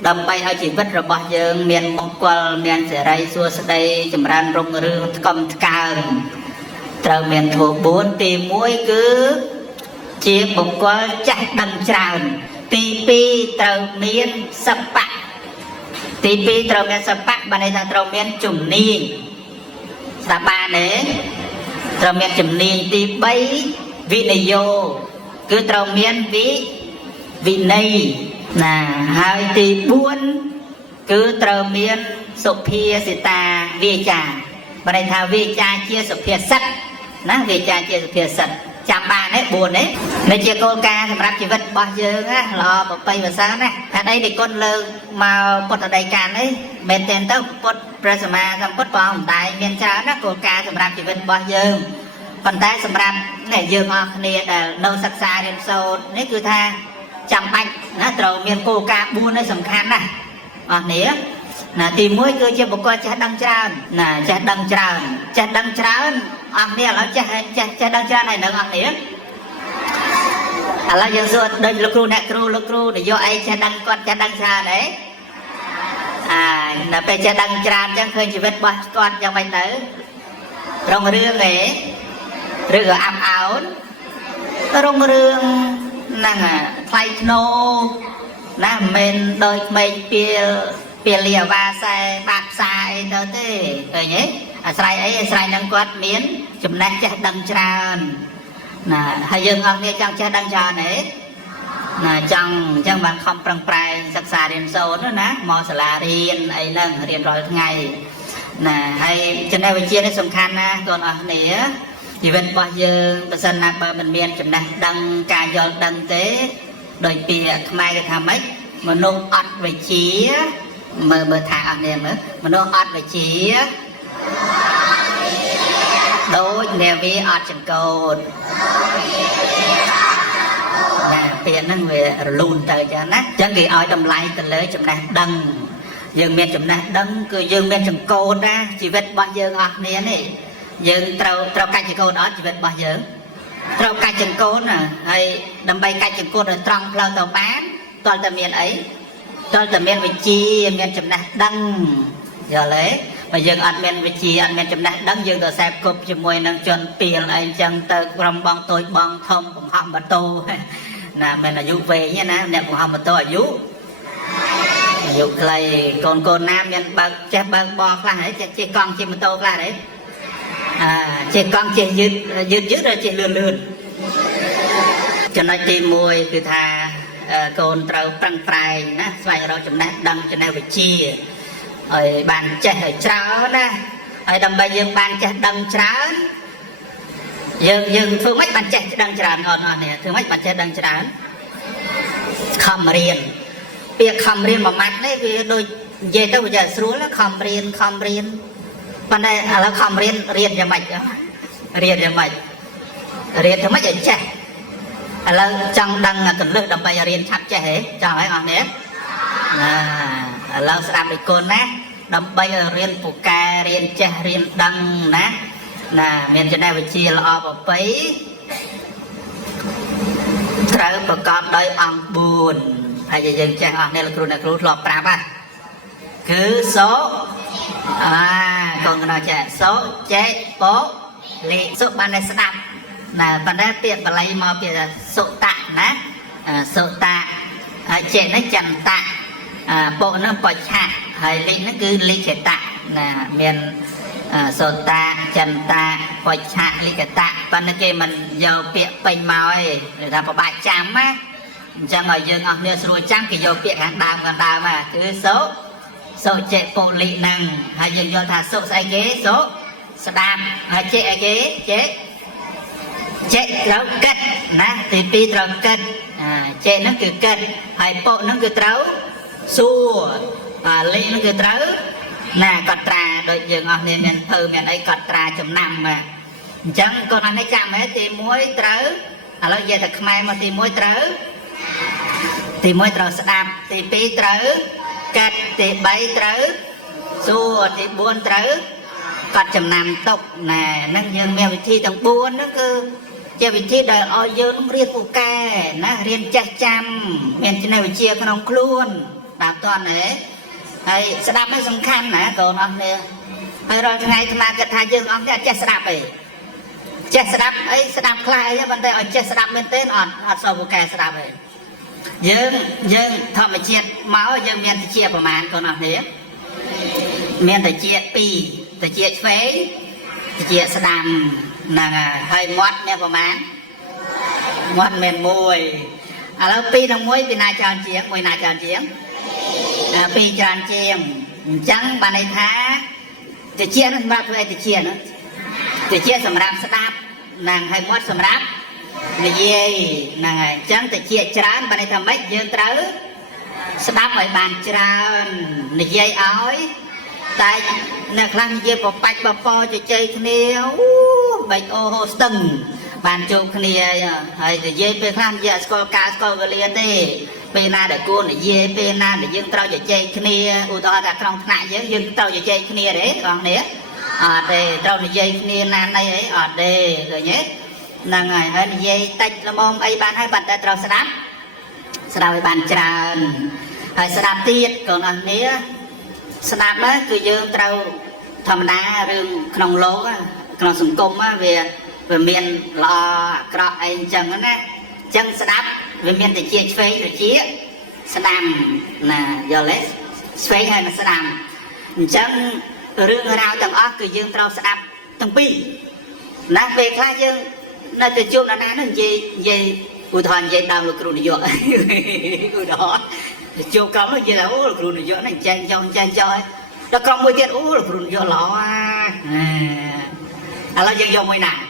đầm bay ở chỉ vất rồi bao giờ miền mông qual miền sẽ ray xua đây chấm ran rong rương cầm cao trời miền thuộc bốn tìm mũi cứ chia mông qual chắc đằng tràn tì pi trời miền sập bạc tì pi trời miền sập bạc bên này là trời miền chủng ni là ba đấy trời miền chủng ni tì bay vị này vô cứ trời miền vị này nè hai tì buôn cứ trời miền Sophia Sita vi trà bên này thà vi trà chia Sophia sắt ná vi trà chia Sophia sắt chạm ba đấy buồn đấy này chia cô ca thìรับchỉ vật bao giờ á lò một tay và sáng này ở đây thì con lơ mà cột ở đây càn đấy bên tên tao cột prasma xong cột vòng tại miền trà đó cô ca thìรับchỉ vật bao giờ còn tại sầmรับnày dương ngọc này là nâu sắc xa đêm sâu đấy cứ tha chạm bạch nó trầu miền cô ca buôn nó sầm khăn này nè là tìm mũi cứ chia một con cha đăng tràn là cha đăng tràn anh nè là cha đăng tràn này nữa anh nè là giờ rồi đây là kêu để do ai cha đăng tràn đấy là về cha đăng tràn chẳng khơi chỉ biết bao con trong anh tử rong rương này rương ở ám áo rong rương năng thay nô là mình đôi mình bia lìa và sai bạc sai đó thế rồi nhé sai ấy sai năng quát miến chùm nát cha đăng tràn là hay dương ông nghe chẳng cha đăng tràn đấy là chẳng bạn không prang prai sắc xa đến sâu nữa ná mò sả la riêng ấy nâng riêng rồi ngày là hay trên đây bên chia nó song khăn na còn ở này thì bên bao giờ bây giờ là bờ mình miền chùm nát đăng cà giò đăng tế đôi bìa mai cái tham ấy mà nông ắt về chí mờ thả anh em mà nông ắt về chí đôi nè vi ắt chân cầu nè tiền nó về lùn tới cho nát chẳng kỳ ai đầm lại từ lấy chùm nát đăng dương miền chùm nát đăng cứ dương miền chân cầu ra chỉ biết bao giờ ngọt nè này dương trâu canh chân cầu đó chỉ biết bao giờ trâu canh chân cầu nè hay đầm bay canh chân cầu rồi trăng lâu tàu bán toàn tầm miền ấy toàn tầm miền vị chi miền chấm nát đăng giờ lấy mà dương ăn miền vị chi ăn miền chấm nát đăng dương tờ xẹp cục cho mùi nâng chân tiền anh chân tờ rong bong tôi bong thông cũng họng bà tô nè mình là dụ về nhé nè nè cũng họng bà tô ở dụ clay còn cô nam nhân bạc che bạc bò là đấy che con che bà tô là đấy che con che dứt rồi che lươn cho nó tìm mùiคือทาcon trâu trăng prai nè xoay rồi chấm nát đăng cho nên phải chia ở bàn chè ở tráo nè ở đầm bay dương bàn chè đăng tráo dương phương mấy bàn chè đăng tráo ngon nè phương mấy bàn chè đăng tráo khom riêng việc khom riêng mà mặt đấy vì đôi về tới bây giờ xuống là khom riêng ban đây là khom riêng cho mạch riêng thì mấy chè là trong đăng từng lực đầm bay riêng chắp chè cho mấy bạn nhé là làm được con nè đầm bay riêng phụ ca riêng chè riêng đăng nè là miền trên đây phải chia là ở bấy trời bậc con đôi ông buồn hay là dân chè ở đây là kêu lọp ra ba cứ số còn nói chè số chế bố lì số ban này sẽ đập là phần đó tiện và lấy mò bây giờ sổ tạ ná sổ tạ trẻ nó chầm tạ bộ nó bò chạ hay lý nó cứ lý trẻ tạ là miền sổ tạ chầm tạ bò chạ lý cái tạ phần nó kia mình dầu tiện bánh màu ấy người ta có bài chám á cho người dân ở nơi rồi chám cái dầu tiện hàng đàm mà cứ số trẻ bộ lý năng hay dân do thả số sai ghế số đàm hay trẻ ghế chế rau cắt nè thì pi rau cắt chế nó cứ cắt hay bộ nó cứ trấu xua ly nó cứ trấu nè cọt trà đôi giờ ngọt nên mình thử mình ấy cọt trà chấm nằm mà chẳng còn anh ấy chạm ấy thì muối trấu là giờ thật mai mà thì muối trấu sẽ đạp thì pi trấu cắt thì bay trấu xua thì buôn trấu cọt chấm nằm tục nè nâng dương mèo thi thằng buôn nó cứ cho vị trí đời ở dương riêng phụ ca nó riêng chắc chăm miền trên này chia con ông luôn đạp toàn này hay sẽ đạp mấy sông khăn nè còn ông nè hay rồi ngày mà cái thay dương ông cái chết đạp ấy chết đạp ấy sẽ đạp khai vấn đề ở chết đạp bên tên ở sau của kẻ đạp ấy dương thọ mà chết máu dương miền chiaประมาณcòn ông nè miền thì chia pi thì chia phế thì chia sẽ đàm là hơi mót nèประมาณmót miền mùiแล้วปีน้องมวยปีนาจารเจียงมวยนาจารเจียงปีจารเจียงจังบานในท้าจะเชี่ยนั่นมาเพื่อจะเชี่ยนะจะเชี่ยสำรับสตาร์นางให้มดสำรับในเย่นางจังจะเชี่ยจานบานในทำไมยืนเต้าสตาร์ไปบานจานในเย่อ้อยแต่ในครั้งเย่ปอปัดปอจะเจอคนเดียวใบโอโฮสตึงบานจูคนเดียวให้จะเย่ไปครั้งเย่สกอลกาสกอลเกลียเต้เป็นนาเด็กกูเนี่ยเย่เป็นนาเด็กยังเราจะเจอคนเดียวอุตส่าห์ครองขณะยังเราจะเจอคนเดียวเด็กกองเนี้ยเด็กเราจะเจอคนเดียวนานในเด็กเลยเนี้ยนางไงให้เย่ติดละมองไอ้บ้านให้บัตรเราสลับไปบ้านจานให้สลับตีดก่อนอันนี้สลับนะคือยังเราธรรมดาเรื่องขนมโลกขนมสังคมเวียเมียนรอกระไอจังนะจังสลับเมียนแต่เจี๊ยเฟยหรือเจี๊ยสลัมนะยอเลสเฟยให้มันสลัมจังเรื่องราวต่างอ้อคือยังเราสลับตั้งปีนะเวคลายังน่าจะจุ่มนานๆนั่นยี่อุทธรณ์ยี่ดาวลูกครูนิยมอุทธรณ์จุ่มกำลังยี่ดาวลูกครูนิยมนั่นแจงจอยแล้วกำมือเตี้ยลูกครูนิยมหล่อเรายังยอมไม่นาน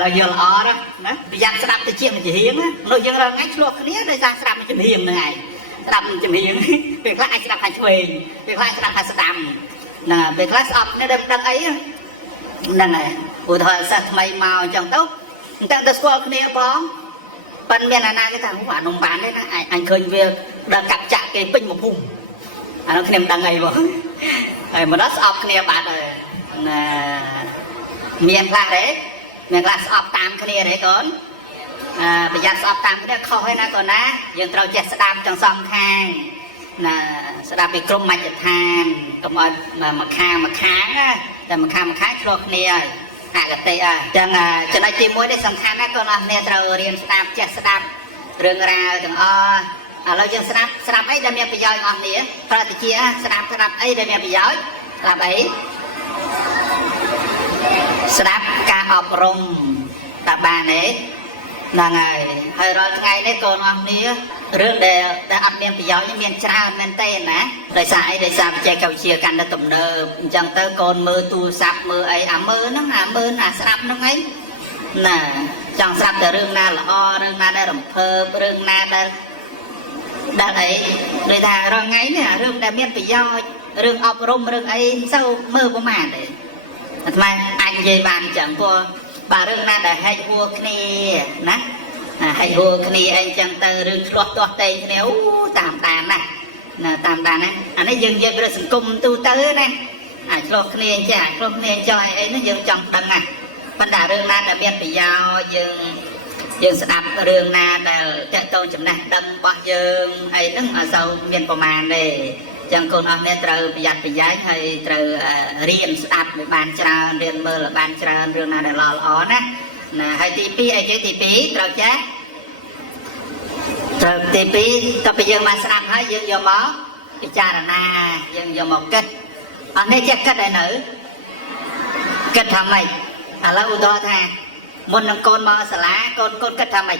เรายังหล่อนะยังสลับตะเกียบมันจะเฮียงนะเรายังเราง่ายชั่วคนนี้ได้สร้างสลับมันจะเฮียงยังไงสลับมันจะเฮียงเป็นคลาสสลับหายช่วยเป็นคลาสสลับหายสลับน่ะเป็นคลาสออกเนี่ยดังไอ้นั่นไงอุทธรณ์สัตว์ไม่เมาจังเต้าแต่ตัวสกอลคนนี้ป้องปันเมียนนาcái thằngหวานนมบานđấyนะanhเคยvề đã cặp chạ cái pin một phùng nó khi em đang ngày rồi mà nó sọp kia bạn rồi miền là đấy miền là sọp tam kia đấy con bây giờ sọp tam cái kho hay na còn ná giờ trâu chè đam trong sông khang là đam bị crom mạch than cầm mà kháng áแต่มาค้างโลกเนี่ยกันเตะจังจะได้ตีมวยได้สำคัญนะก็เนี่ยเราเรียนสตาร์เจ็ดสตาร์เรื่องราวถึงเราจะสตาร์ไอ้ได้มีประโยชน์อันนี้พระติเชียสตาร์ไอ้ได้มีประโยชน์สตาร์ไอ้สตาร์การอบรมตาบานเนี่ยนางไงให้เราไงในก่อนอันนี้เรื่องเดียวแต่อันเมียนประโยชน์ยังเมียนชราเมียนเต้นนะได้สายใจเก่าเชียกันได้ตุ่มเดิมจังเตอร์ก่อนมือตูสับมือไอ้มือนั่งมือสลับนั่งไอ้น่ะจังสลับแต่เรื่องน่าละอ้อเรื่องน่าได้รำเพอเรื่องน่าได้ไอ้เลยแต่เรื่องไงเนี่ยเรื่องได้เมียนประโยชน์เรื่องอบรมเรื่องไอ้เศร้ามือประมาณเลยทำไมอันเยบานจังพอบาเรื่องน่าได้ให้หัวนี่นะให้หัวนี่เองจังเตอเรื่องตัวเตยเนี่ยตามนะตามนะอันนี้ยังเป็นเรื่องสังคมตูเตอนะตัวนี่จ้ะตัวนี่จอยเองนั่นยังจังดังนะบรรดาเรื่องน่าได้เบียดไปยาวยังสนับเรื่องน่าได้จะโตจำนะดังบ่ยังไอ้นั่งเศร้าเมียนประมาณเลยจังคนอันนี้เราประหยัดประหยัดให้เราเรียนสตัดในบ้านจราเรียนมือละบ้านจราเรื่องน่าได้หล่อนะให้ตีปีไอ้เจ้าตีปีเราจะตีปีก็ไปยังมาสนับให้ยังยอมเอาพิจารณายังยอมเอากิดอันนี้จะกิดได้หรือกิดทำไมเราอุดรธาบนน้ำโกนมาสลาโกนกิดทำไม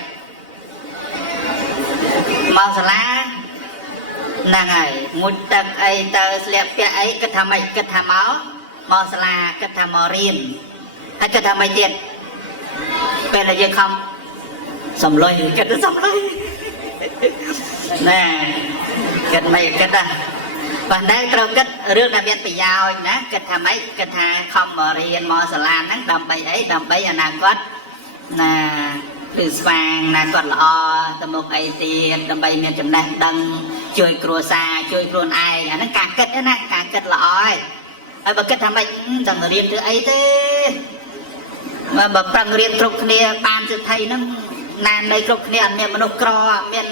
มาสลานั่งไงมุดตักไอเตอร์เสียบเปียไอกิดทำไมกิดทำเอามาสลากิดทำมาเรียนให้กิดทำไมเจ็ดเป็นอะไรยังคำสำลอยกิดจะสำลอยน่ะกิดไม่กิดวันนั้นเรากิดเรื่องระเบียบไปยาวนะกิดทำไมกิดทาคำมาเรียนมาสลานั้นดำไปไอ้ดำไปอนาคตน่ะคือสว่างนะก่อนละตมกไอเตียดำไปเมียนจำได้ดังช่วยครัวซาช่วยครัวไออันนั้นการกิดนะการกิดละอ้อยไอ้บักกิดทำไมจังเรียนถือไอเต้มาแบบปรังเรียนตรงนี้ปานจะไทยนั่ง ណាននៃគ្រប់គ្នាអត់មានមនុស្សក្រអត់មាន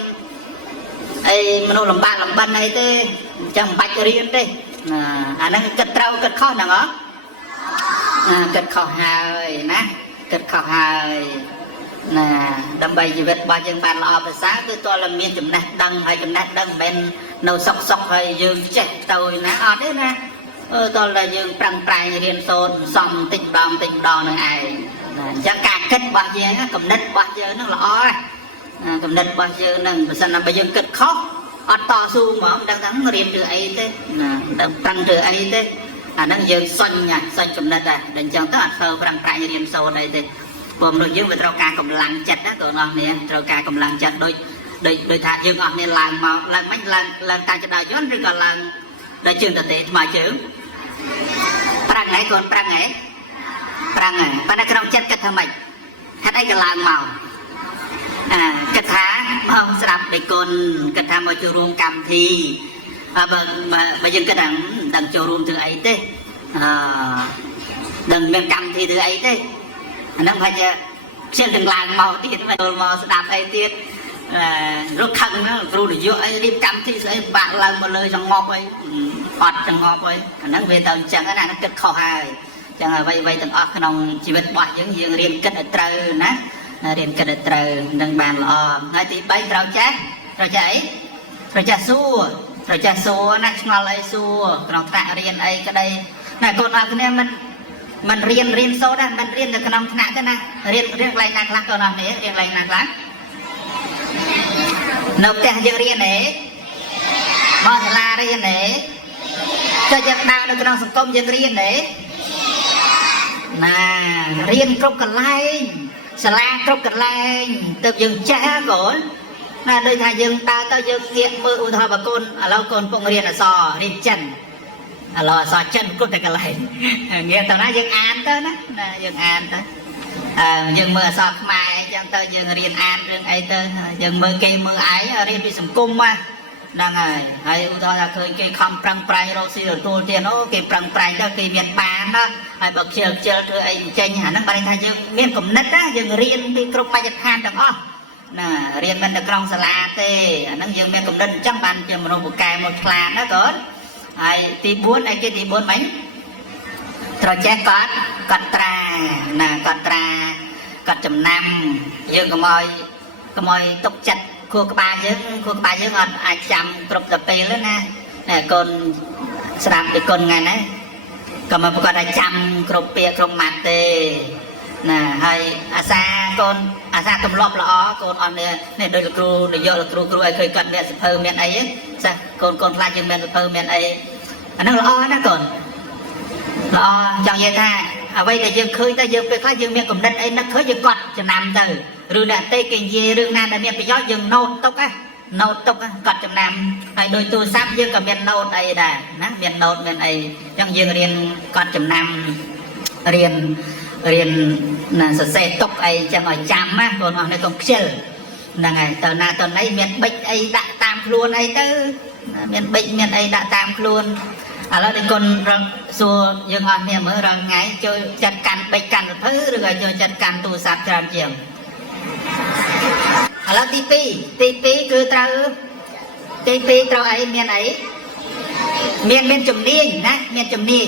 អីមនុស្សលំបាកលំបិនអីទេអញ្ចឹងមិនបាច់រៀនទេអាហ្នឹងគិតត្រូវគិតខុសហ្នឹងហ៎គិតខុសហើយណាគិតខុសហើយណាដើម្បីជីវិតរបស់យើងបានល្អប្រសើរគឺតើមានចំណេះដឹងហើយចំណេះដឹងមិនមែននៅសុកហើយយើងចេះទៅណាអត់ទេណាតើតែយើងប្រឹងប្រែងរៀនសូត្រសំតិចម្ដងនឹងឯងណាអញ្ចឹងការគិតរបស់យើងគំនិតរបស់យើងហ្នឹងល្អគំនិតរបស់យើងហ្នឹងបើសិនបើយើងគិតខុសអត់តស៊ូហ្មងមិនដឹងថារៀនធ្វើអីទេណាដឹងប្រឹងធ្វើអីទេអាហ្នឹងយើងសុញគំនិតដែរអញ្ចឹងទៅអត់ធ្វើប្រឹងប្រែងរៀនសូត្រអីទេព្រោះមនុស្សយើងវាត្រូវការកម្លាំងចិត្តណាបងប្អូននេះត្រូវការកម្លាំងចិត្តដូចថាយើងអស់នេះឡើងមកឡើងមិនឡើងតាចដាយន្តឬក៏ឡើងដល់ជើងតទេថ្មជើងប្រាំងហើយកូនប្រាំងហ៎ប្រាំងហើយប៉ុន្តែក្នុងចិត្តគិតថាម៉េចហេតុអីក៏ឡើងមកគិតថាមកស្ដាប់ដេកូនគិតថាមកចូលរួមកម្មវិធីបើយើងគិតថាដឹងចូលរួមធ្វើអីទេដឹងមានកម្មវិធីធ្វើអីទេអាហ្នឹងប្រហែលជាខ្ជិលទាំងឡើងមកទៀតមកស្ដាប់អីទៀតរកខឹងណាគ្រូនយោបាយអីរៀបកម្មវិធីស្អីបាក់ឡើងមកលើចង្អប់អីអត់ចង្អប់អីអាហ្នឹងវាទៅអញ្ចឹងណាគិតខុសហើយអញ្ចឹងអ្វីទាំងអស់ក្នុងជីវិតរបស់យើងរៀនគិតឲ្យត្រូវណារៀនគិតឲ្យត្រូវនឹងបានល្អហើយទី3ត្រូវចេះអីត្រូវចេះសួរណាឆ្ងល់អីសួរក្នុងថ្នាក់រៀនអីក្តីណាកូនអរគ្នាមិនរៀនសូត្រដែរមិនរៀននៅក្នុងថ្នាក់ទេណារៀនកន្លែងណាខ្លះកូនអរគ្នារៀនកន្លែងណាខ្លះនៅផ្ទះយើងរៀនទេមកសាលារៀនទេចុះយើងដើរនៅក្នុងសង្គមយើងរៀនទេណារៀនគ្រប់កន្លែងសាលាគ្រប់កន្លែងទើបយើងចេះកូនណាដូចថាយើងដើរទៅយើងងាកមើលឧទាហរណ៍បើកូនឥឡូវកូនកំពុងរៀនអក្សររៀនចិនឥឡូវអក្សរចិនគ្រប់តែកន្លែងងាកទៅណាយើងអានទៅណាយើងអានទៅយើងមើលអក្សរខ្មែរអញ្ចឹងទៅយើងរៀនអានរឿងអីទៅយើងមើលគេមើលឯងរៀនពីសង្គមហ្នឹងហើយឧទាហរណ៍ថាឃើញគេខំប្រឹងប្រែងរកស៊ីទទួលទានអូគេប្រឹងប្រែងទៅគេមានបានណាហើយបើខ្ជិលធ្វើអីចេញអាហ្នឹងបានថាយើងមានគំនិតណាយើងរៀនពីគ្រប់បច្ចុប្បន្នទាំងអស់ណារៀនមិននៅក្នុងសាលាទេអាហ្នឹងយើងមានគំនិតអញ្ចឹងបានជាមនុស្សពូកែមកឆ្លាតណាកូនហើយទី4អីគេទី4មិញត្រូវចេះកត់ត្រាណាកត់ត្រាកត់ចំណាំយើងកុំឲ្យទុកចិត្តខួរក្បាលយើងអត់អាចចាំគ្រប់ទៅពេលទេណាកូនស្ដាប់ពីកូនថ្ងៃណាក៏មកប្រកាសថាចាំគ្រប់ពាក្យគ្រប់ម៉ាត់ទេណាហើយអាសាទម្លាប់ល្អកូនអស់នេះដោយលោកគ្រូនយោលោកគ្រូឲ្យឃើញគាត់មានសភៅមានអីចាកូនខ្លាចយើងមានសភៅមានអីអាហ្នឹងល្អណាកូនល្អចង់និយាយថាអ្វីដែលយើងឃើញទៅយើងពេលខ្លះយើងមានគំនិតអីនឹកឃើញយើងកត់ចំណាំទៅឬអ្នកទេគេនិយាយរឿងណាដែលមានប្រយោជន៍យើងណូតទុកកត់ចំណាំហើយដោយទូរស័ព្ទយើងក៏មានណូតអីដែរណាមានណូតមានអីអញ្ចឹងយើងរៀនកត់ចំណាំរៀនណាសរសេរទុកអីអញ្ចឹងឲ្យចាំណាបងប្អូននេះកុំខ្ជិលហ្នឹងហើយទៅណាទៅណីមានប៊ិចអីដាក់តាមខ្លួនអីទៅមានប៊ិចមានអីដាក់តាមខ្លួនឥឡូវនេះគុណសួរយើងអស់គ្នាមើលរាល់ថ្ងៃចូលចាត់កាន់ប៊ិចកាន់សភៅឬក៏ចូលចាត់កាន់ទូរស័ព្ទច្រើនជាងឥឡូវទី2គឺត្រូវអីមានអីមានជំនាញណាមានជំនាញ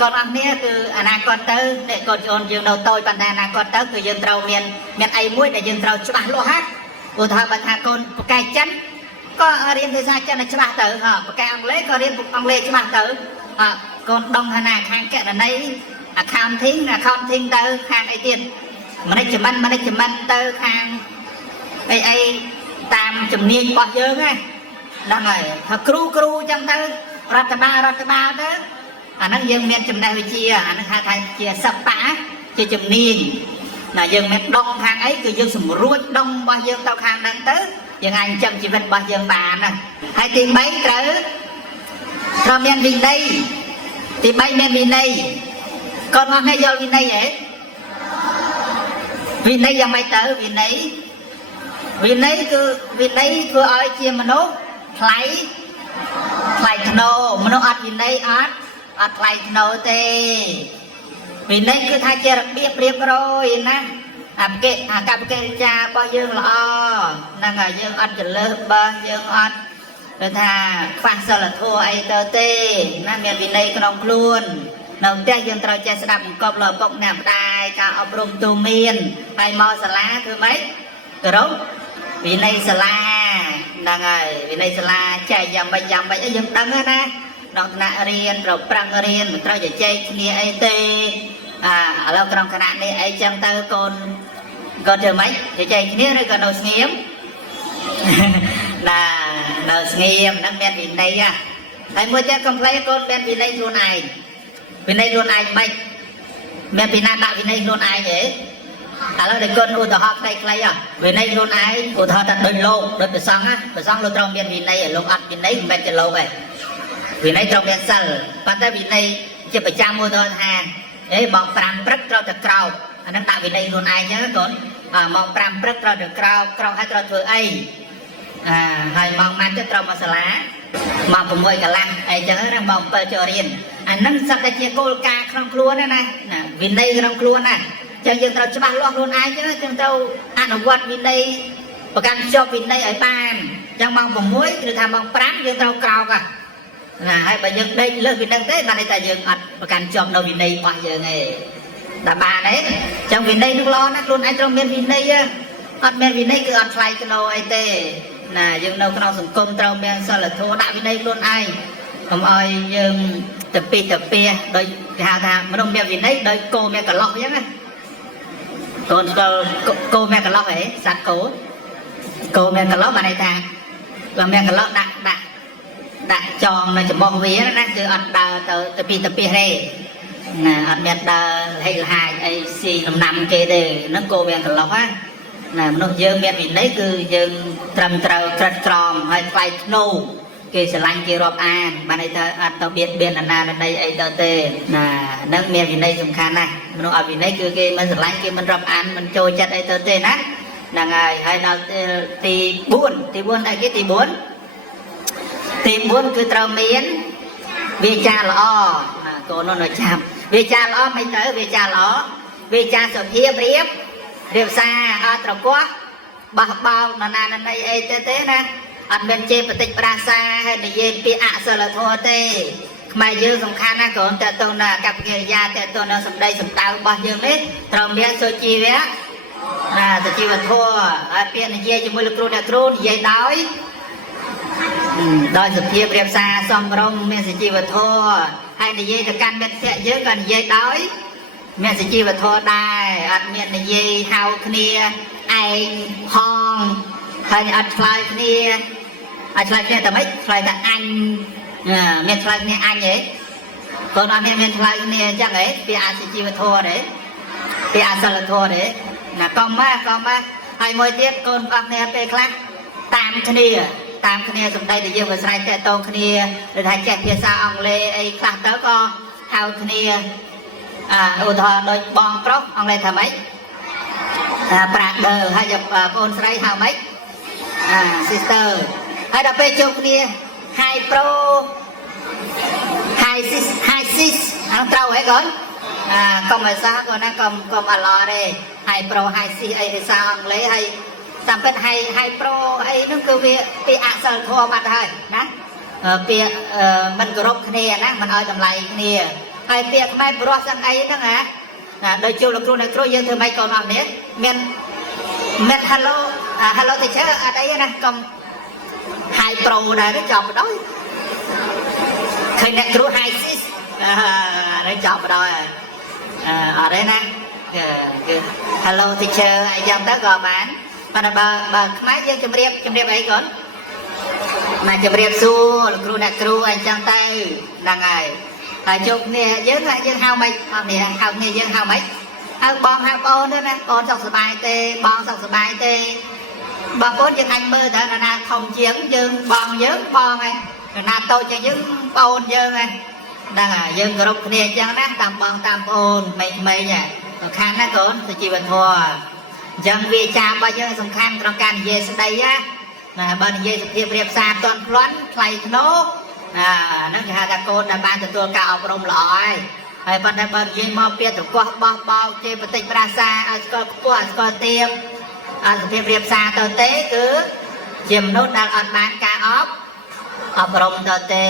កូនអស់គ្នាគឺអនាគតទៅអ្នកកូនអូនយើងនៅតូចប៉ុន្តែអនាគតទៅគឺយើងត្រូវមានអីមួយដែលយើងត្រូវច្បាស់លាស់ណាឧទាហរណ៍បើថាកូនបកកាយចិនក៏រៀនភាសាចិនឲ្យច្បាស់ទៅបកកាយអង់គ្លេសក៏រៀនអង់គ្លេសច្បាស់ទៅកូនដងថាណាខាងកណន័យ accounting ទៅខាងអីទៀត management ទៅខាងអីតាមជំនាញរបស់យើងហ្នឹងហើយថាគ្រូចឹងទៅរដ្ឋបាលទៅអាហ្នឹងយើងមានចំណេះវិជ្ជាអាហ្នឹងហៅថាជាសិប្បៈជាជំនាញណាយើងមានដងខាងអីគឺយើងសម្រួចដងរបស់យើងទៅខាងហ្នឹងទៅយើងអាចចិញ្ចឹមជីវិតរបស់យើងបានណាហើយទី3ត្រូវមានវិន័យទី3មានវិន័យកូនអស់គ្នាយល់វិន័យហ៎វិន័យយ៉ាងម៉េចទៅវិន័យគឺវិន័យធ្វើឲ្យជាមនុស្សថ្លៃថ្នូរមនុស្សអត់វិន័យអត់ថ្លៃថ្នូរទេវិន័យគឺថាជារបៀបរៀបរយណា กับเกจ้าบ่យើងល្អហ្នឹងហើយយើងអត់ចលើសបើយើងអត់គឺថាខ្វះសិលធម៌អីទៅទេណាមានវិន័យក្នុងខ្លួននៅផ្ទះយើងត្រូវចេះស្ដាប់បង្កប់លើឪពុកអ្នកម្ដាយការអប់រំទូមានហើយមកសាលាធ្វើម៉េចគោរពវិន័យសាលាហ្នឹងហើយវិន័យសាលាចែកយ៉ាងម៉េចអីយើងដឹងណាក្នុងថ្នាក់រៀនត្រូវប្រឹងរៀនមិនត្រូវជជែកគ្នាអីទេឥឡូវក្រុមគណៈនេះអីចឹងទៅកូនធ្វើម៉េចជជែកគ្នាឬក៏នៅស្ងៀមណានៅស្ងៀមហ្នឹងមានវិន័យហើយមួយទៀតកុំភ្លេចកូនមានវិន័យខ្លួនឯងវិន័យខ្លួនឯងមិនមានពីណាដាក់វិន័យខ្លួនឯងទេឥឡូវតែកូនឧទាហរណ៍ខ្លីៗវិន័យខ្លួនឯងឧទាហរណ៍ថាដូចលោកដូចព្រះសង្ឃព្រះសង្ឃលោកត្រូវមានវិន័យលោកអត់វិន័យមិនមែនជាលោកទេវិន័យត្រូវមានសិលប៉ុន្តែវិន័យជាប្រចាំមួយដល់ថាម៉ោង5ព្រឹកត្រូវតែក្រោកអាហ្នឹងដាក់វិន័យខ្លួនឯងចឹងកូនម៉ោង5ព្រឹកត្រូវតែក្រោកហើយត្រូវធ្វើអីហើយម៉ោងម៉ាត់ទៀតត្រូវមកសាលាម៉ោង6កន្លះអីចឹងណាម៉ោង7ចូលរៀនអាហ្នឹងសត្វតែជាគោលការណ៍ក្នុងខ្លួនណាវិន័យក្នុងខ្លួនណាចឹងយើងត្រូវច្បាស់លាស់ខ្លួនឯងចឹងយើងត្រូវអនុវត្តវិន័យប្រកាន់ខ្ជាប់វិន័យឲ្យបានចឹងម៉ោង6ឬថាម៉ោង5យើងត្រូវក្រោកណាហើយបើយើងដេកលើសពីហ្នឹងទេបានន័យថាយើងអត់ប្រកាន់ជាប់នៅវិន័យរបស់យើងទេដល់បានទេចឹងវិន័យនោះល្អណាស់ខ្លួនឯងត្រូវមានវិន័យអត់មានវិន័យគឺអត់ថ្លៃគណោអីទេណាយើងនៅក្នុងសង្គមត្រូវមានសិលធម៌ដាក់វិន័យខ្លួនឯងកុំឲ្យយើងទៅពីទៅពីដោយគេហៅថាមនុស្សមានវិន័យដោយគោមានកន្លោះអញ្ចឹងណាកូនស្គាល់គោមានកន្លោះហ៎សត្វគោមានកន្លោះបានន័យថាបើមានកន្លោះដាក់ចងនៅច្បោះវាណាគឺអត់ដើរទៅពីទេណាអត់មានដើរហិលហាយអីស៊ីដំណាំគេទេហ្នឹងគោមានកន្លោះណាមនុស្សយើងមានវិន័យគឺយើងត្រឹមត្រូវក្រិតក្រមហើយថ្លៃធ្នូគេស្រឡាញ់គេរាប់អានបានន័យថាអត់ទៅបៀតបៀនអាណានៃអីទៅទេណាហ្នឹងមានវិន័យសំខាន់ណាស់មនុស្សអត់វិន័យគឺគេមិនស្រឡាញ់គេមិនរាប់អានមិនចូលចិត្តអីទៅទេណាហ្នឹងហើយដល់ទី4អីគេទី4គឺត្រូវមានវាចាល្អកូននោះចាំវាចាល្អមិនទៅវាចាល្អវាចាសុភាពរៀបសារអត់ត្រកោះបោះបោកណាណីអីទេណាអត់មានជេរបតិចប្រាសាហើយនិយាយពីអសិលធម៌ទេខ្មែរយើងសំខាន់ណាស់គ្រាន់តែទៅនៅកប្បកិរិយាតែទៅនៅសម្ដីសម្ដៅរបស់យើងនេះត្រូវមានសុជីវៈសុជីវធម៌ហើយពាក្យនិយាយជាមួយលោកគ្រូអ្នកគ្រូនិយាយដោយសុភាពរៀបសារសំរងមានសុជីវធម៌ហើយនិយាយទៅកាន់មិត្តភក្តិយើងក៏និយាយដោយមានសុជីវធម៌ដែរអត់មាននិយាយហៅគ្នាឯងហងហើយអត់ឆ្លើយគ្នាតែម៉េចឆ្លើយតែអញមានឆ្លើយគ្នាអញហ៎កូនអត់មានឆ្លើយគ្នាអញ្ចឹងហ៎ពីអសុជីវធម៌ទេពីអសិលធម៌ទេណាកុំមកហើយមួយទៀតកូនអត់គ្នាពេលខ្លះតាមគ្នាសម្ដីដែលយើងអាស្រ័យតេតងគ្នាឬថាចេះភាសាអង់គ្លេសអីខ្លះទៅក៏ហៅគ្នាឧទាហរណ៍ដូចបងប្រុសអង់គ្លេសថាម៉េចbrother ហើយបងប្អូនស្រីហៅម៉េចsister ហើយដល់ពេលជួបគ្នា hi bro hi sis អត់ត្រូវហ៎កូនកុំភាសាកូនណាកុំអាឡទេ hi bro hi sis អីភាសាអង់គ្លេសហើយតាមពិត hi bro អីហ្នឹងគឺវាពីអសិលធម៌បាត់ហើយណាពាក្យមិនគោរពគ្នាណាមិនឲ្យតម្លៃគ្នាហើយពាក្យខ្មែរព្រោះសឹងអីហ្នឹងណាដោយជួបលោកគ្រូអ្នកគ្រូយើងធ្វើម៉េចកូនអត់នេះមាន hello teacher អត់អីណាកុំ hi pro ដែរចប់បដ ாய் ឃើញអ្នកគ្រូ hi sis ហើយចប់បដ ாய் អត់ទេណាគឺ hello teacher អីចឹងទៅក៏បានប៉ុន្តែបើខ្មែរយើងជម្រាបអីកូនមកជម្រាបសួរលោកគ្រូអ្នកគ្រូអីចឹងទៅហ្នឹងហើយជួបគ្នាយើងហៅម៉េចអត់នេះហៅគ្នាយើងហៅម៉េចហៅបងហៅបងទៅណាបងសុខសប្បាយទេបងសុខសប្បាយទេបងប្អូនយើងអញមើលទៅណាធំជាងយើងបងហើយណាតូចជាងយើងបងយើងហើយហ្នឹងហើយយើងគោរពគ្នាអញ្ចឹងណាតាមបងតាមប្អូនក្មេងសំខាន់ណាកូនសុជីវធម៌អញ្ចឹងវាចារបស់យើងសំខាន់ក្នុងការនិយាយស្ដីណាបើនិយាយសុភាពរៀបសារតន់ផ្លន់ថ្លៃធ្នូហ្នឹងគេហៅថាកូនដែលបានទទួលការអប់រំល្អហើយ ហើយប៉ុន្តែបើនិយាយមកពីត្រកោះបោះបោកជាបតិចប្រាសាឲ្យស្គាល់ខ្ពស់ឲ្យស្គាល់ទៀបអត្ថភាពរៀបសារទៅទេគឺជាមនុស្សដែលអត់បានការអប់រំទៅទេ